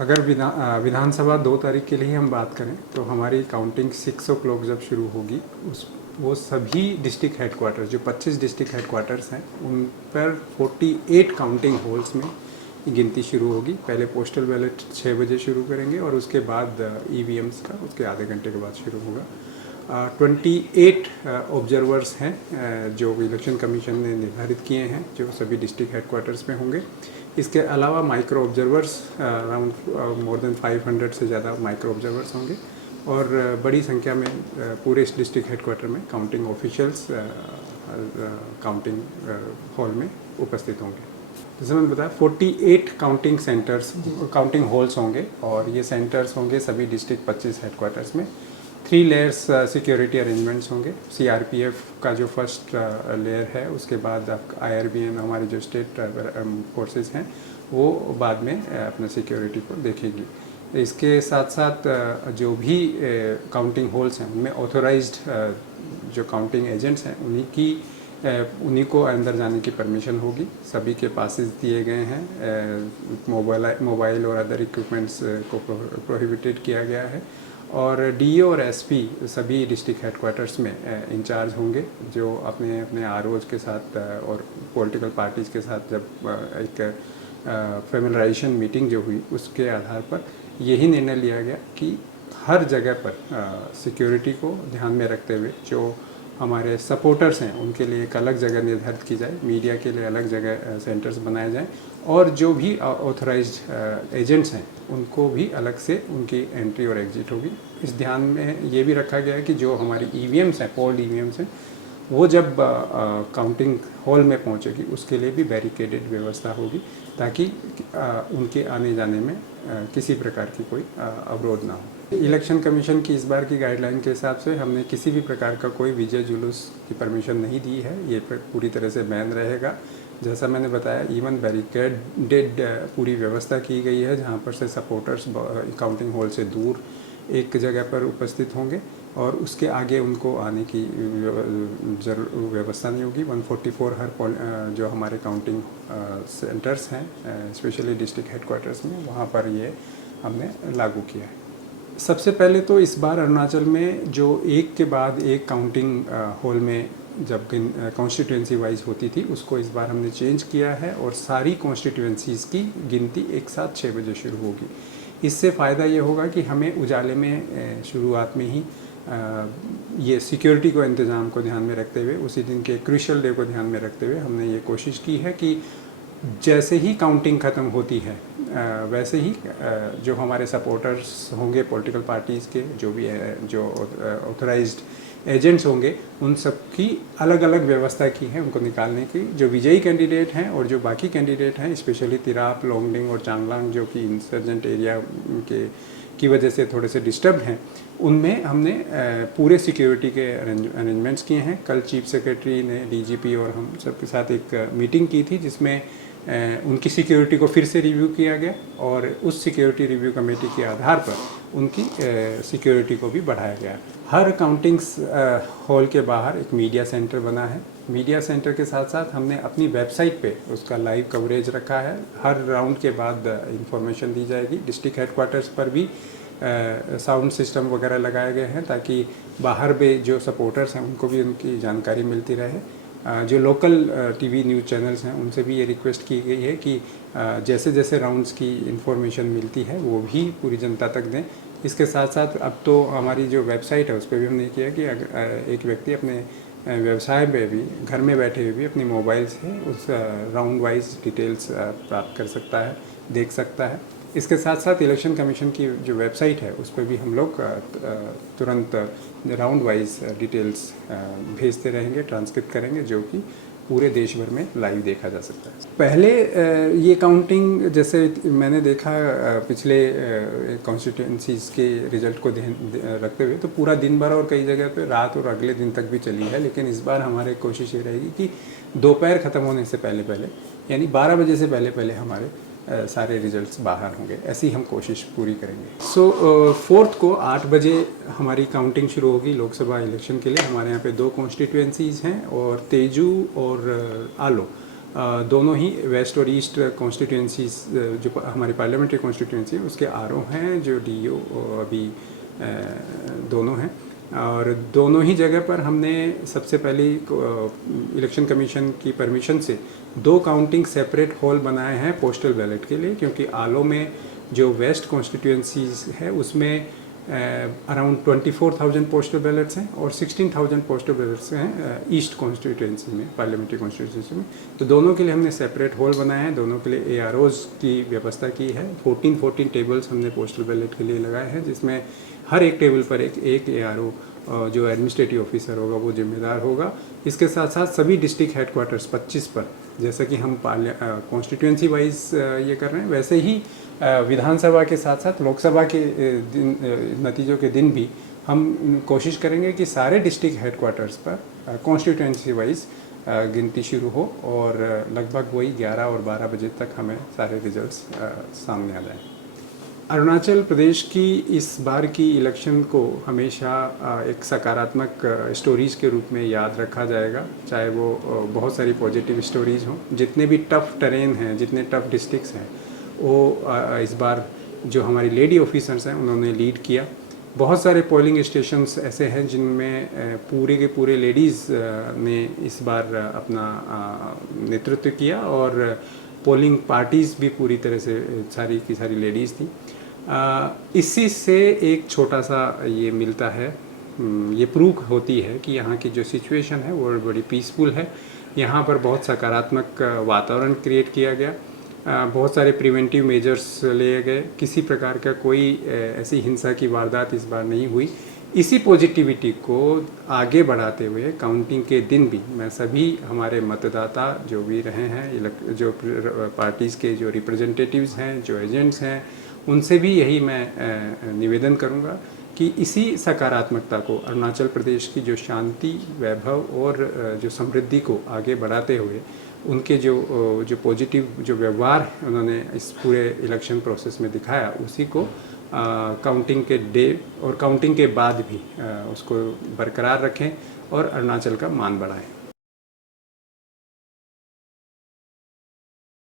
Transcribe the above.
अगर विधानसभा 2 तारीख के लिए हम बात करें तो हमारी काउंटिंग 6 o'clock जब शुरू होगी उस वो सभी डिस्ट्रिक्ट हेडक्वार्टर जो 25 डिस्ट्रिक्ट हेडक्वार्टर्स हैं उन पर 48 काउंटिंग हॉल्स में गिनती शुरू होगी। पहले पोस्टल बैलेट 6 बजे शुरू करेंगे और उसके बाद EVMs का उसके आधे घंटे के बाद शुरू होगा। 28 ऑब्जर्वर्स हैं जो इलेक्शन कमीशन ने निर्धारित किए हैं जो सभी डिस्ट्रिक्ट हेडक्वार्टर्स में होंगे। इसके अलावा micro observers around more than 500 से ज़्यादा माइक्रो ऑब्जर्वर्स होंगे और बड़ी संख्या में पूरे इस डिस्ट्रिक्ट हेडक्वार्टर में काउंटिंग ऑफिशियल्स काउंटिंग हॉल में उपस्थित होंगे। जैसे मैंने बताया 48 काउंटिंग सेंटर्स काउंटिंग हॉल्स होंगे और ये सेंटर्स होंगे सभी डिस्ट्रिक्ट 25 हेडक्वार्टर्स में। 3 लेयर्स सिक्योरिटी अरेंजमेंट्स होंगे। CRPF का जो फर्स्ट लेयर है उसके बाद IRBN हमारी जो स्टेट फोर्सेस हैं वो बाद में अपना सिक्योरिटी को देखेगी। इसके साथ साथ जो भी काउंटिंग हॉल्स हैं उनमें ऑथोराइज्ड जो काउंटिंग एजेंट्स हैं उन्हीं को अंदर जाने की परमिशन होगी। सभी के पासेस दिए गए हैं। मोबाइल और अदर इक्विपमेंट्स को प्रोहिबिटेड किया गया है और DO और SP सभी डिस्ट्रिक्ट हेडक्वार्टर्स में इंचार्ज होंगे जो अपने अपने ROs के साथ और पॉलिटिकल पार्टीज़ के साथ जब एक फेमिलराइजेशन मीटिंग जो हुई उसके आधार पर यही निर्णय लिया गया कि हर जगह पर सिक्योरिटी को ध्यान में रखते हुए जो हमारे सपोर्टर्स हैं उनके लिए एक अलग जगह निर्धारित की जाए, मीडिया के लिए अलग जगह सेंटर्स बनाए जाएं और जो भी ऑथराइज्ड एजेंट्स हैं उनको भी अलग से उनकी एंट्री और एग्जिट होगी। इस ध्यान में ये भी रखा गया है कि जो हमारी EVMs हैं, पोल्ड EVMs हैं, वो जब काउंटिंग हॉल में पहुंचेगी उसके लिए भी बैरिकेडेड व्यवस्था होगी ताकि उनके आने जाने में किसी प्रकार की कोई अवरोध ना हो। इलेक्शन कमीशन की इस बार की गाइडलाइन के हिसाब से हमने किसी भी प्रकार का कोई विजय जुलूस की परमिशन नहीं दी है। ये पूरी तरह से बैन रहेगा। जैसा मैंने बताया इवन बैरिकेडेड पूरी व्यवस्था की गई है जहाँ पर से सपोर्टर्स काउंटिंग हॉल से दूर एक जगह पर उपस्थित होंगे और उसके आगे उनको आने की व्यवस्था नहीं होगी। 144 हर जो हमारे काउंटिंग सेंटर्स हैं स्पेशली डिस्ट्रिक्ट हेडक्वार्टर्स में वहाँ पर ये हमने लागू किया है। सबसे पहले तो इस बार अरुणाचल में जो एक के बाद एक काउंटिंग हॉल में जब कॉन्स्टिट्यूंसी वाइज होती थी उसको इस बार हमने चेंज किया है और सारी कॉन्स्टिट्यूंसीज़ की गिनती एक साथ 6 बजे शुरू होगी। इससे फ़ायदा ये होगा कि हमें उजाले में शुरुआत में ही ये सिक्योरिटी को इंतज़ाम को ध्यान में रखते हुए उसी दिन के क्रूशियल डे को ध्यान में रखते हुए हमने ये कोशिश की है कि जैसे ही काउंटिंग ख़त्म होती है वैसे ही जो हमारे सपोर्टर्स होंगे पॉलिटिकल पार्टीज़ के जो भी जो ऑथराइज्ड एजेंट्स होंगे उन सब की अलग अलग व्यवस्था की है उनको निकालने की। जो विजयी कैंडिडेट हैं और जो बाकी कैंडिडेट हैं स्पेशली तिराप, लोंगडिंग और चांगलांग जो कि इंसर्जेंट एरिया की वजह से थोड़े से डिस्टर्ब हैं उनमें हमने पूरे सिक्योरिटी के अरेंजमेंट्स किए हैं। कल चीफ सेक्रेटरी ने DGP और हम सबके साथ एक मीटिंग की थी जिसमें उनकी सिक्योरिटी को फिर से रिव्यू किया गया और उस सिक्योरिटी रिव्यू कमेटी के आधार पर उनकी सिक्योरिटी को भी बढ़ाया गया। हर काउंटिंग हॉल के बाहर एक मीडिया सेंटर बना है। मीडिया सेंटर के साथ साथ हमने अपनी वेबसाइट पे उसका लाइव कवरेज रखा है। हर राउंड के बाद इंफॉर्मेशन दी जाएगी। डिस्ट्रिक्ट हेडक्वार्टर्स पर भी साउंड सिस्टम वगैरह लगाए गए हैं ताकि बाहर भी जो सपोर्टर्स हैं उनको भी उनकी जानकारी मिलती रहे। जो लोकल TV न्यूज़ चैनल्स हैं उनसे भी ये रिक्वेस्ट की गई है कि जैसे जैसे राउंड्स की इंफॉर्मेशन मिलती है वो भी पूरी जनता तक दें। इसके साथ साथ अब तो हमारी जो वेबसाइट है उस पर भी हमने किया कि अगर एक व्यक्ति अपने व्यवसाय में भी घर में बैठे हुए भी अपनी मोबाइल से उस राउंड वाइज डिटेल्स प्राप्त कर सकता है, देख सकता है। इसके साथ साथ इलेक्शन कमीशन की जो वेबसाइट है उस पर भी हम लोग तुरंत राउंड वाइज डिटेल्स भेजते रहेंगे, ट्रांसक्रिप्ट करेंगे जो कि पूरे देश भर में लाइव देखा जा सकता है। पहले ये काउंटिंग जैसे मैंने देखा पिछले कॉन्स्टिट्यूंसीज़ के रिजल्ट को ध्यान रखते हुए तो पूरा दिन भर और कई जगह पे रात और अगले दिन तक भी चली है। लेकिन इस बार हमारी कोशिश ये रहेगी कि दोपहर ख़त्म होने से पहले यानी 12 बजे से पहले हमारे सारे रिजल्ट्स बाहर होंगे। ऐसी हम कोशिश पूरी करेंगे। 4th को 8 बजे हमारी काउंटिंग शुरू होगी लोकसभा इलेक्शन के लिए। हमारे यहाँ पे 2 कॉन्स्टिट्यूएंसीज़ हैं और तेजू और आलो दोनों ही वेस्ट और ईस्ट कॉन्स्टिट्यूंसीज जो हमारी पार्लियामेंट्री कॉन्स्टिट्यूंसी है उसके आरओ हैं, जो डीओ अभी दोनों हैं। और दोनों ही जगह पर हमने सबसे पहले इलेक्शन कमीशन की परमिशन से 2 काउंटिंग सेपरेट हॉल बनाए हैं पोस्टल बैलेट के लिए, क्योंकि आलो में जो वेस्ट कॉन्स्टिट्यूंसीज है उसमें अराउंड 24,000 पोस्टल बैलेट्स हैं और 16,000 पोस्टल बैलेट्स हैं ईस्ट कॉन्स्टिट्यूंसी में, पार्लियामेंट्री कॉन्स्टिट्यूंसी में। तो दोनों के लिए हमने सेपरेट हॉल बनाए हैं, दोनों के लिए AROs की व्यवस्था की है। 14 टेबल्स हमने पोस्टल बैलेट के लिए लगाए हैं, जिसमें हर एक टेबल पर एक ARO जो एडमिनिस्ट्रेटिव ऑफिसर होगा वो जिम्मेदार होगा। इसके साथ साथ सभी डिस्ट्रिक्ट हेडक्वार्टर्स 25 पर, जैसा कि हम कॉन्स्टिट्यूंसी वाइज ये कर रहे हैं, वैसे ही विधानसभा के साथ साथ लोकसभा के नतीजों के दिन भी हम कोशिश करेंगे कि सारे डिस्ट्रिक्ट हेडक्वार्टर्स पर कॉन्स्टिट्यूंसी वाइज गिनती शुरू हो और लगभग वही 11 और 12 बजे तक हमें सारे रिजल्ट्स सामने आ जाएं। अरुणाचल प्रदेश की इस बार की इलेक्शन को हमेशा एक सकारात्मक स्टोरीज के रूप में याद रखा जाएगा, चाहे वो बहुत सारी पॉजिटिव स्टोरीज हों। जितने भी टफ टेरेन हैं, जितने टफ डिस्ट्रिक्ट्स हैं, वो इस बार जो हमारी लेडी ऑफिसर्स हैं उन्होंने लीड किया। बहुत सारे पोलिंग स्टेशंस ऐसे हैं जिनमें पूरे के पूरे लेडीज़ ने इस बार अपना नेतृत्व किया और पोलिंग पार्टीज़ भी पूरी तरह से सारी की सारी लेडीज़ थी। इसी से एक छोटा सा ये मिलता है, ये प्रूव होती है कि यहाँ की जो सिचुएशन है वो बड़ी पीसफुल है। यहाँ पर बहुत सकारात्मक वातावरण क्रिएट किया गया, बहुत सारे प्रिवेंटिव मेजर्स लिए गए, किसी प्रकार का कोई ऐसी हिंसा की वारदात इस बार नहीं हुई। इसी पॉजिटिविटी को आगे बढ़ाते हुए काउंटिंग के दिन भी मैं सभी हमारे मतदाता जो भी रहे हैं, जो पार्टीज़ के जो रिप्रेजेंटेटिव्स हैं, जो एजेंट्स हैं, उनसे भी यही मैं निवेदन करूंगा कि इसी सकारात्मकता को, अरुणाचल प्रदेश की जो शांति, वैभव और जो समृद्धि को आगे बढ़ाते हुए उनके जो पॉजिटिव जो व्यवहार उन्होंने इस पूरे इलेक्शन प्रोसेस में दिखाया, उसी को काउंटिंग के डे और काउंटिंग के बाद भी उसको बरकरार रखें और अरुणाचल का मान बढ़ाएं।